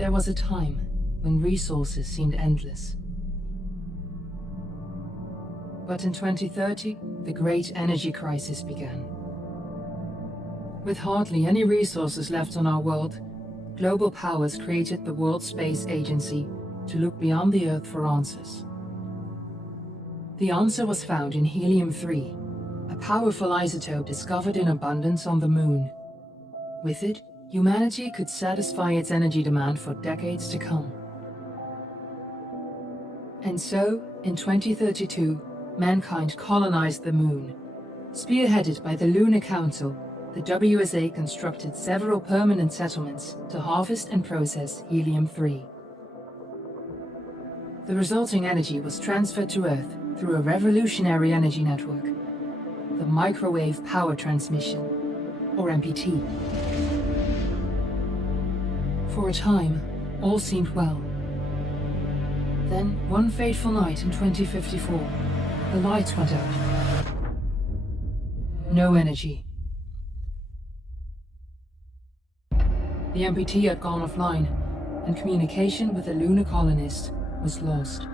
There was a time when resources seemed endless. But in 2030, the great energy crisis began. With hardly any resources left on our world, global powers created the World Space Agency to look beyond the Earth for answers. The answer was found in helium-3, a powerful isotope discovered in abundance on the Moon. With it, humanity could satisfy its energy demand for decades to come. And so, in 2032, mankind colonized the Moon. Spearheaded by the Lunar Council, the WSA constructed several permanent settlements to harvest and process helium-3. The resulting energy was transferred to Earth through a revolutionary energy network, the Microwave Power Transmission, or MPT. For a time, all seemed well. Then, one fateful night in 2054, the lights went out. No energy. The MPT had gone offline, and communication with the lunar colonist was lost.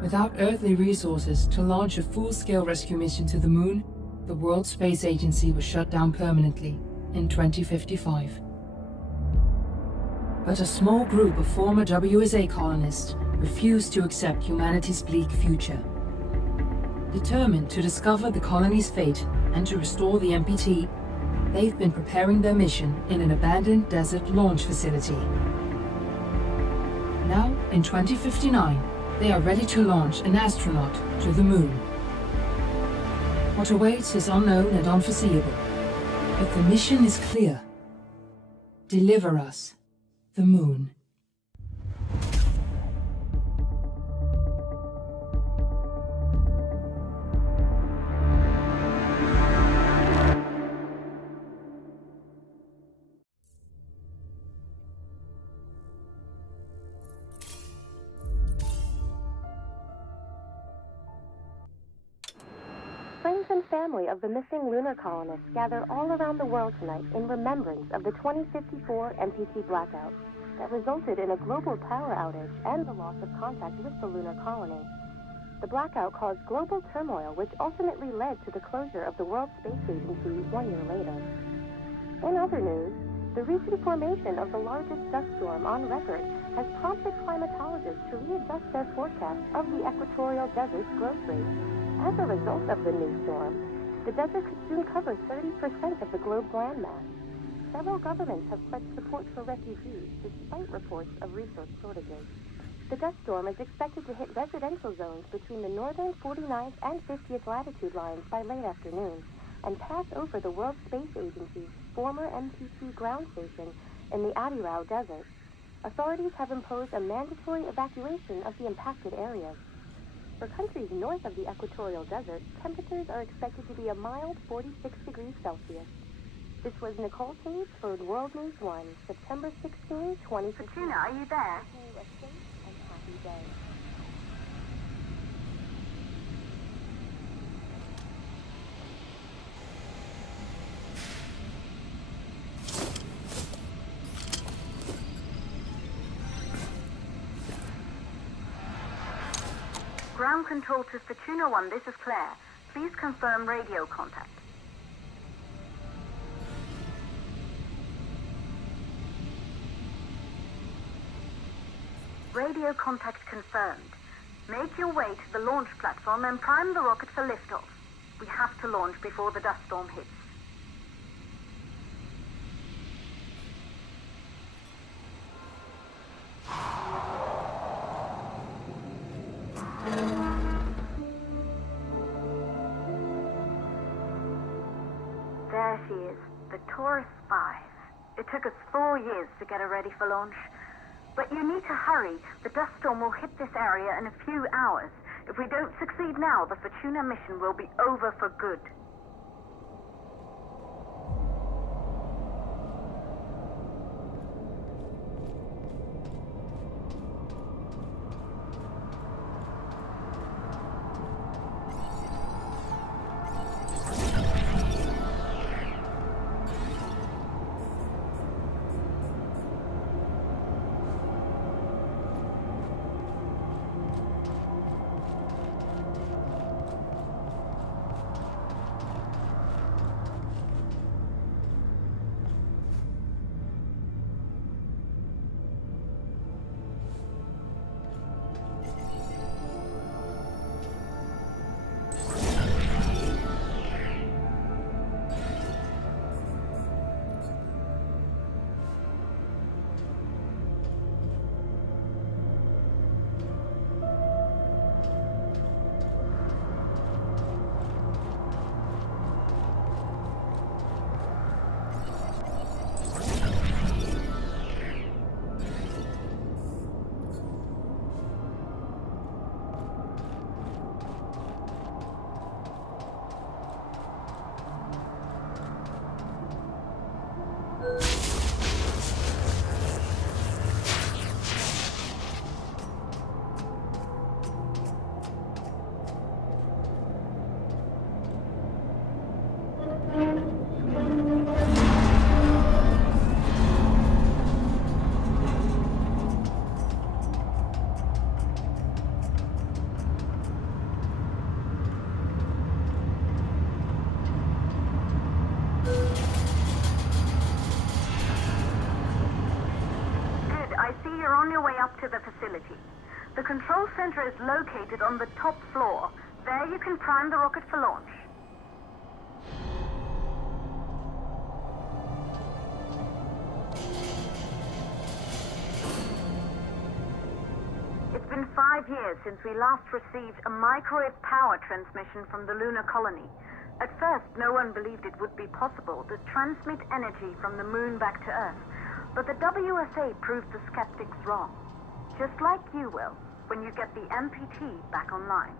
Without earthly resources to launch a full-scale rescue mission to the Moon, the World Space Agency was shut down permanently in 2055. But a small group of former WSA colonists refused to accept humanity's bleak future. Determined to discover the colony's fate and to restore the MPT, they've been preparing their mission in an abandoned desert launch facility. Now, in 2059, they are ready to launch an astronaut to the Moon. What awaits is unknown and unforeseeable, but the mission is clear. Deliver us the Moon. Friends and family of the missing lunar colonists gather all around the world tonight in remembrance of the 2054 MPT blackout that resulted in a global power outage and the loss of contact with the lunar colony. The blackout caused global turmoil, which ultimately led to the closure of the World Space Agency 1 year later. In other news, the recent formation of the largest dust storm on record has prompted climatologists to readjust their forecast of the equatorial desert's growth rate. As a result of the new storm, the desert could soon cover 30% of the globe's landmass. Several governments have pledged support for refugees, despite reports of resource shortages. The dust storm is expected to hit residential zones between the northern 49th and 50th latitude lines by late afternoon, and pass over the World Space Agency's former MPT ground station in the Adirau Desert. Authorities have imposed a mandatory evacuation of the impacted areas. For countries north of the equatorial desert, temperatures are expected to be a mild 46 degrees Celsius. This was Nicole Tate for World News 1, September 16, 2015. Fortuna, are you there? A safe and happy day. Ground control to Fortuna 1, this is Claire. Please confirm radio contact. Radio contact confirmed. Make your way to the launch platform and prime the rocket for liftoff. We have to launch before the dust storm hits. There she is, the Taurus 5. It took us 4 years to get her ready for launch. But you need to hurry. The dust storm will hit this area in a few hours. If we don't succeed now, the Fortuna mission will be over for good. you're on your way up to the facility. The control center is located on the top floor. There you can prime the rocket for launch. It's been 5 years since we last received a microwave power transmission from the lunar colony. At first, no one believed it would be possible to transmit energy from the moon back to Earth. But the WSA proved the skeptics wrong. Just like you will, when you get the MPT back online.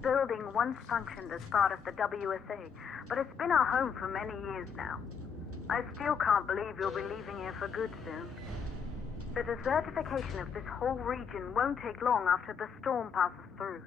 Building once functioned as part of the WSA, but it's been our home for many years now. I still can't believe you'll be leaving here for good soon. The desertification of this whole region won't take long after the storm passes through.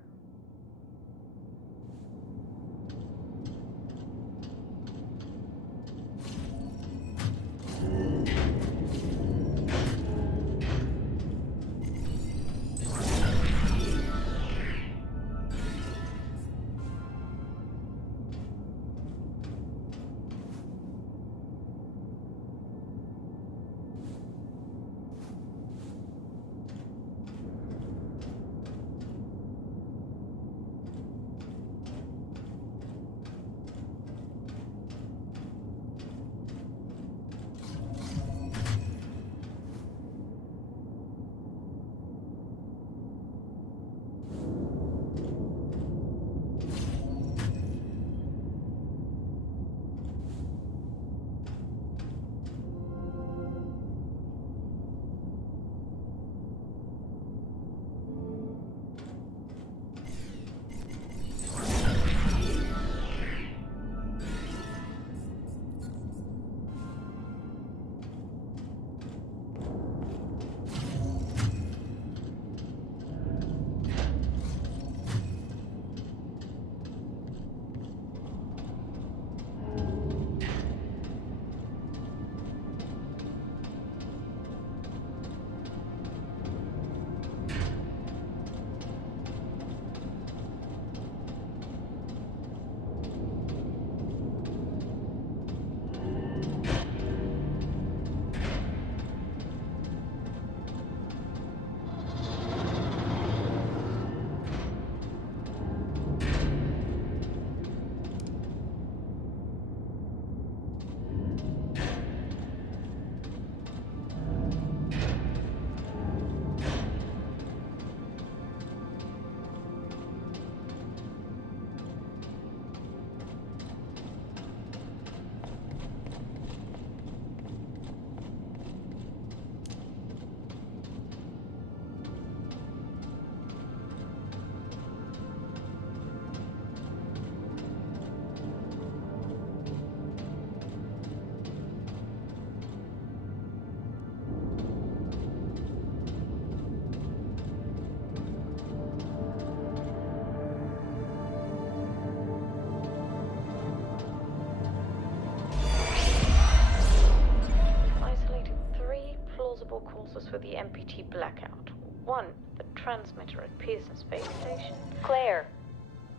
For the MPT blackout. 1, the transmitter at Pearson Space Station. Claire,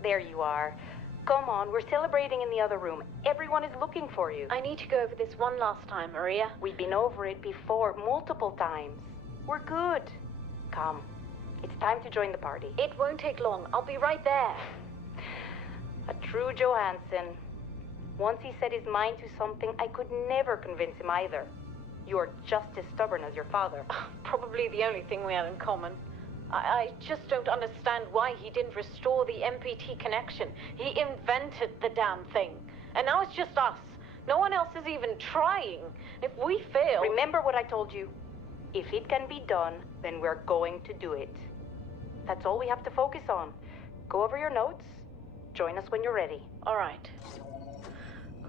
there you are. Come on, we're celebrating in the other room. Everyone is looking for you. I need to go over this one last time, Maria. We've been over it before, multiple times. We're good. Come. It's time to join the party. It won't take long. I'll be right there. A true Johansson. Once he set his mind to something, I could never convince him either. You are just as stubborn as your father. Probably the only thing we have in common. I just don't understand why he didn't restore the MPT connection. He invented the damn thing. And now it's just us. No one else is even trying. If we fail... Remember what I told you. If it can be done, then we're going to do it. That's all we have to focus on. Go over your notes. Join us when you're ready. All right.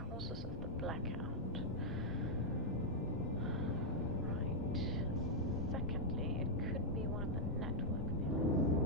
Causes of the blackout. Right. Secondly, it could be one of the network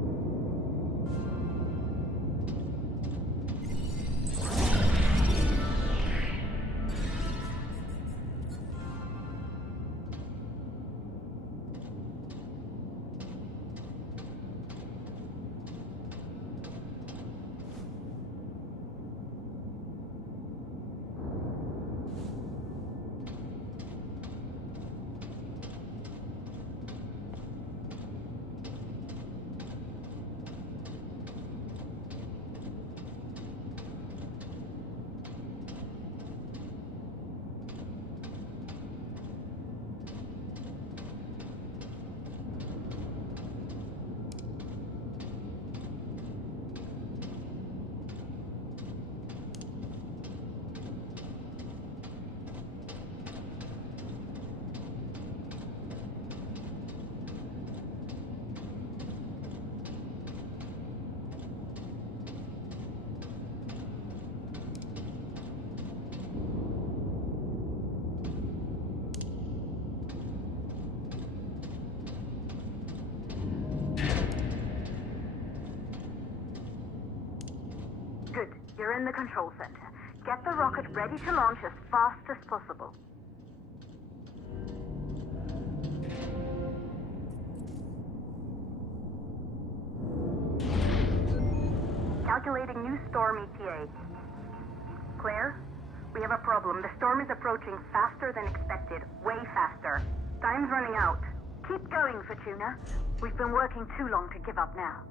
Good. You're in the control center. Get the rocket ready to launch as fast as possible. Calculating new storm ETA. Claire, we have a problem. The storm is approaching faster than expected. Way faster. Time's running out. Keep going, Fortuna. We've been working too long to give up now.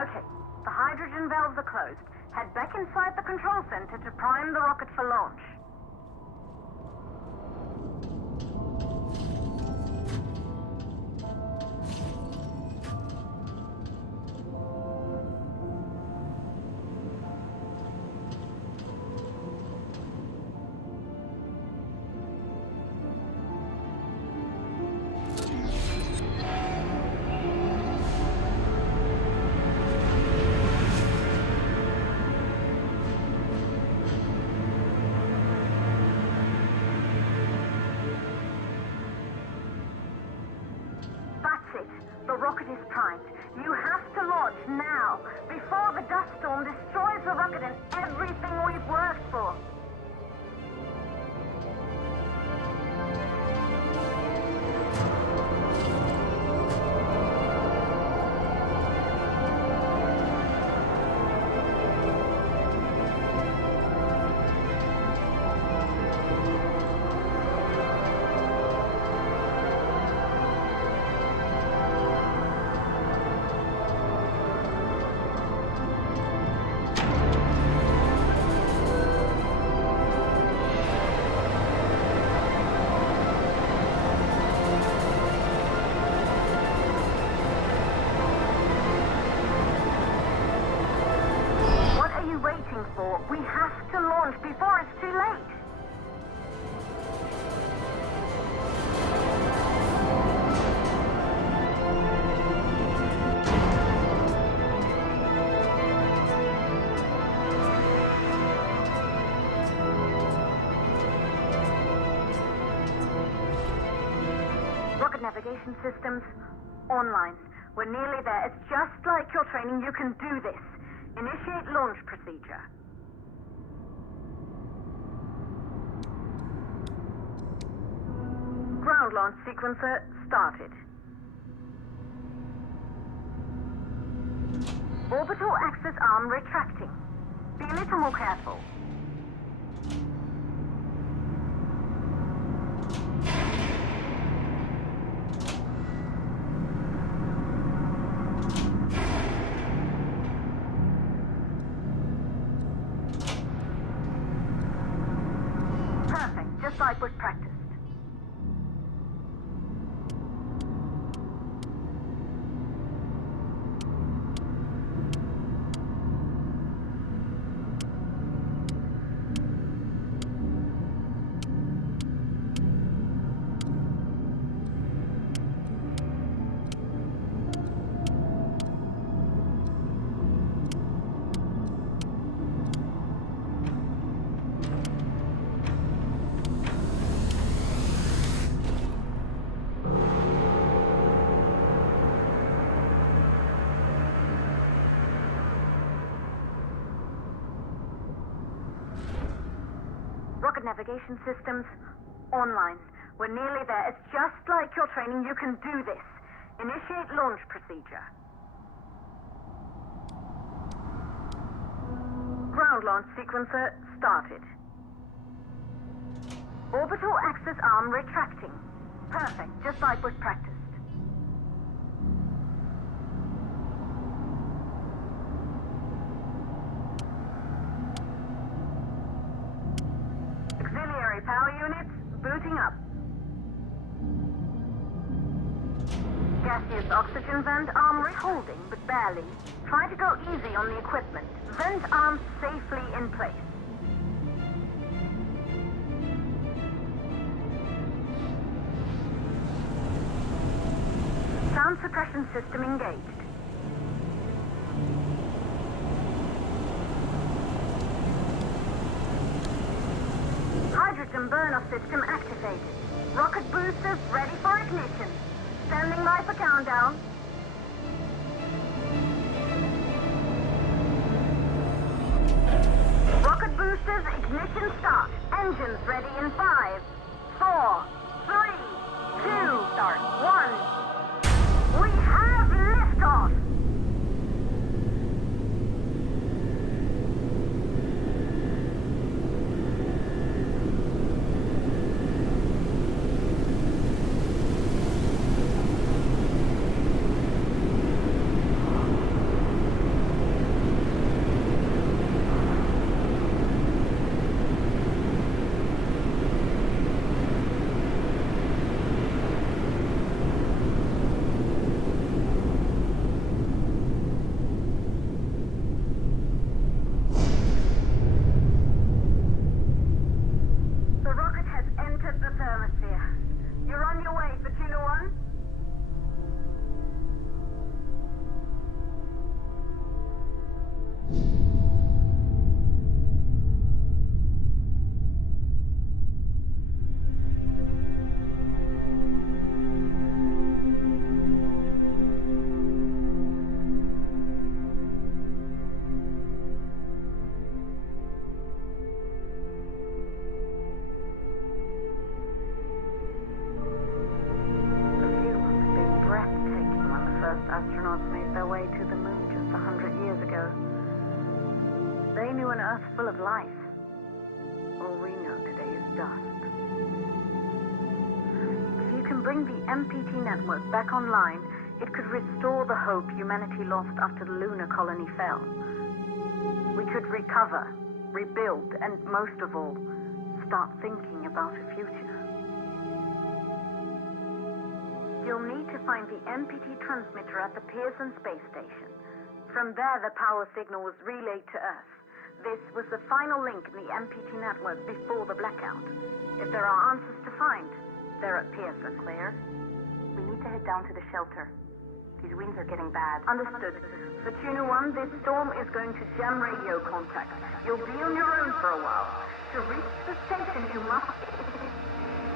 Okay, the hydrogen valves are closed. Head back inside the control center to prime the rocket for launch. That's it. The rocket is primed. You have to launch now, before the dust storm destroys the rocket and everything we've worked for. What are you waiting for? We have to launch before it's too late. Rocket navigation systems online. We're nearly there. It's just like your training. You can do this. Initiate launch procedure. Ground launch sequencer started. Orbital axis arm retracting. Be a little more careful. Perfect, just like we've practiced. Rocket navigation systems online. We're nearly there. It's just like your training. You can do this. Initiate launch procedure. Ground launch sequencer started. Orbital axis arm retracting. Perfect, just like we've practiced. Auxiliary power units booting up. Gaseous oxygen vent arm holding, but barely. Try to go easy on the equipment. Vent arm safely in place. Sound suppression system engaged. Hydrogen burn-off system activated. Rocket boosters ready for ignition. Standing by for countdown. Rocket boosters ignition start. Engines ready in 5, 4, 3, 2, start, 1. We have liftoff! astronauts made their way to the moon just 100 years ago. They knew an Earth full of life. All we know today is dust. If you can bring the MPT network back online, it could restore the hope humanity lost after the lunar colony fell. We could recover, rebuild, and most of all, start thinking about a future. You'll need to find the MPT transmitter at the Pearson space station. From there, the power signal was relayed to Earth. This was the final link in the MPT network before the blackout. If there are answers to find, they're at Pearson. Claire, we need to head down to the shelter. These winds are getting bad. Understood. For Tuna 1, this storm is going to jam radio contact. You'll be on your own for a while. To reach the station, you must...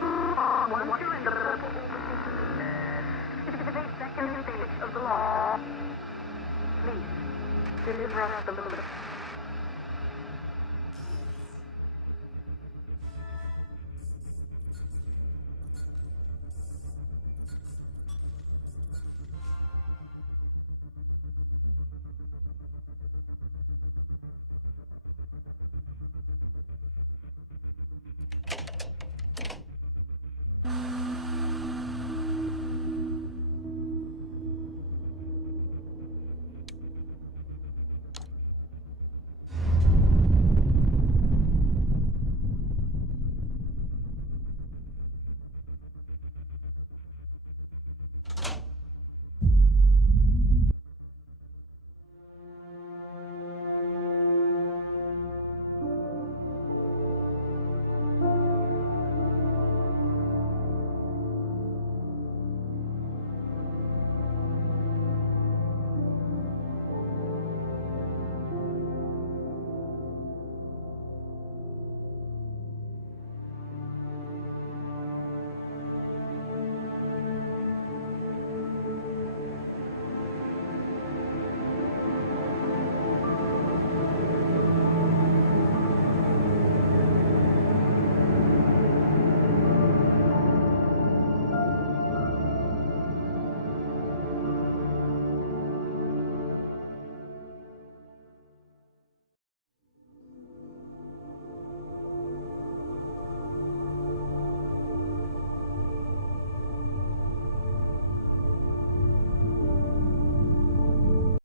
Once you're in the second stage of the launch, please, deliver us the